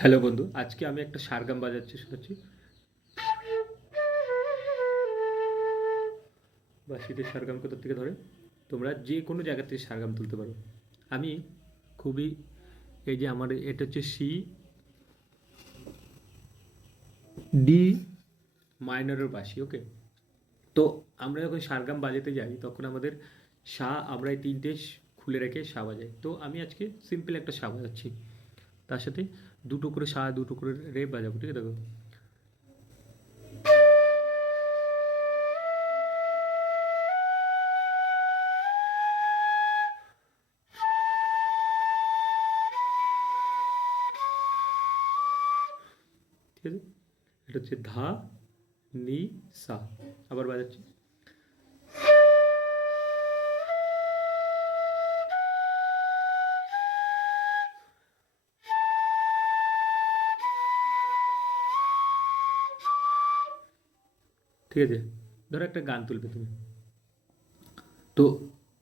Hello বন্ধু, আজকে আমি একটা সারগাম বাজাচ্ছি শোনাচ্ছি। বাঁশিতে সারগাম কোথা থেকে ধরে? তোমরা যে কোনো জায়গা থেকে সারগাম তুলতে পারো। আমি খুবই, এই যে আমার এটা হচ্ছে সি ডি মাইনরের বাঁশি, ওকে। তো আমরা যখন সারগাম বাজাতে যাই তখন আমাদের আমরা এই তিনটে খুলে রেখে বাজাই। তো আমি আজকে সিম্পল একটা বাজাচ্ছি, তার সাথে দুটো করে দুটো করে রে বাজাবো, ঠিক আছে? দেখো, ঠিক আছে। এটা হচ্ছে ধা, নি, সা। আবার বাজাচ্ছি। ঠিক আছে, ধরো একটা গান তুলবে তুমি, তো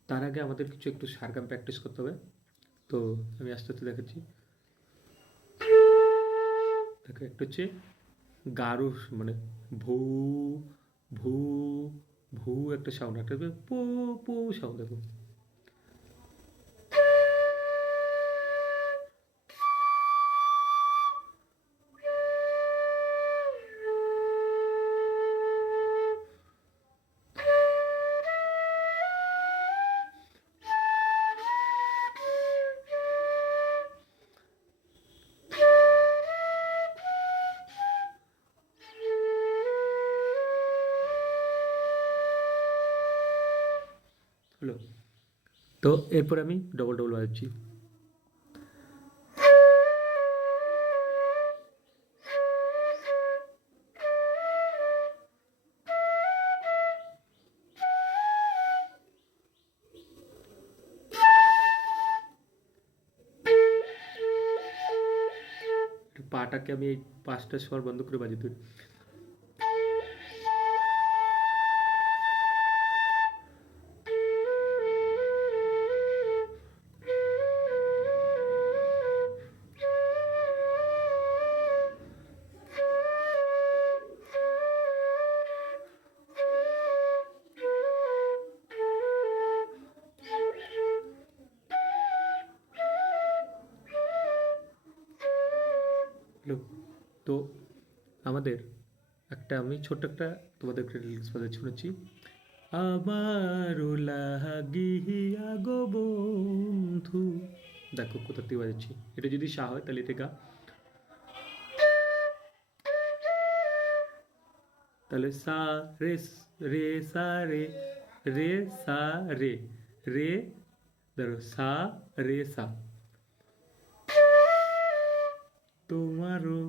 তার আগে আমাদের কিছু একটু সারগাম প্র্যাকটিস করতে হবে। তো আমি আস্তে আস্তে দেখাচ্ছি। দেখো, একটা হচ্ছে গারো, মানে ভু ভু ভু একটা সাউন্ড, একটা হচ্ছে পো পো সাউন্ড। দেখো, হলো। তো এরপর আমি ডবল ডবল বাজাচ্ছি। পাটাকে আমি এই পাঁচটা স্বর বন্ধ করে বাজাতে পারি। হলো। তো আমাদের আমি ছোট্ট একটা তোমাদেরকে রিলস বাজাচ্ছি, শুনেছি। আমারও লাগিয়া গো বন্ধু। দেখো কোথা থেকে বাজাচ্ছি। এটা যদি সা হয় তাহলে এটা গা, তাহলে সা রে, রে সা রে, রে সা রে, রে, ধরো সা রে সা। তোমারও,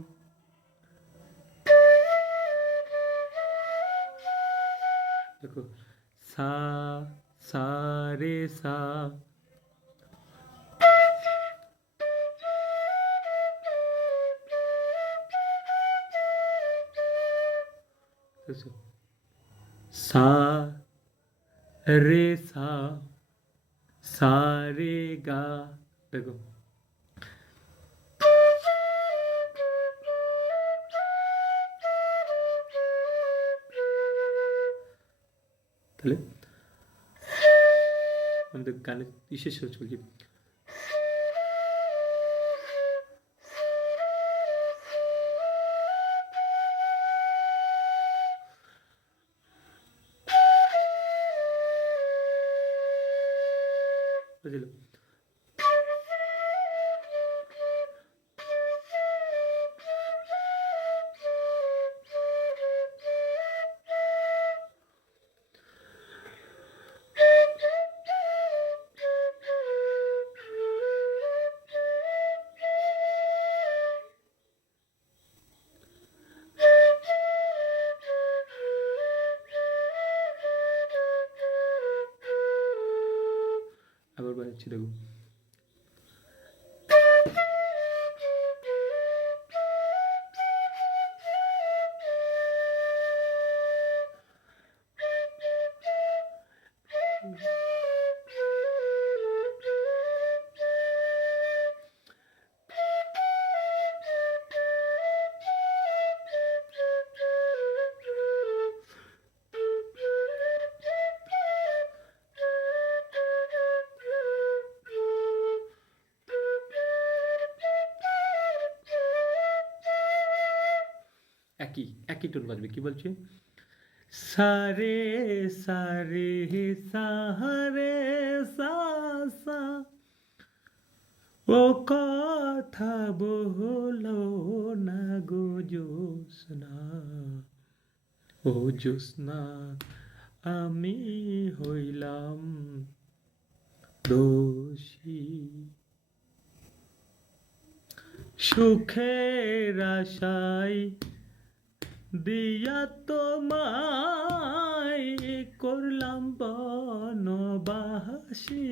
দেখো, সা সা রে সা। সা রে সা, সা রে গা। দেখো, তাহলে আমাদের গানের বিশেষ চলছে। বুঝলো? আবার বাজাচ্ছি, দেখো। একই একই টোন বাজবে। কি বলছে? সারে সারে সাহারে সা সা, ও কথা বলো না গো জ্যোৎস্না, ও জ্যোৎস্না, আমি হইলাম দোষী। সুখের আশায় দিয়া তোমায় করলাম বনবাসী,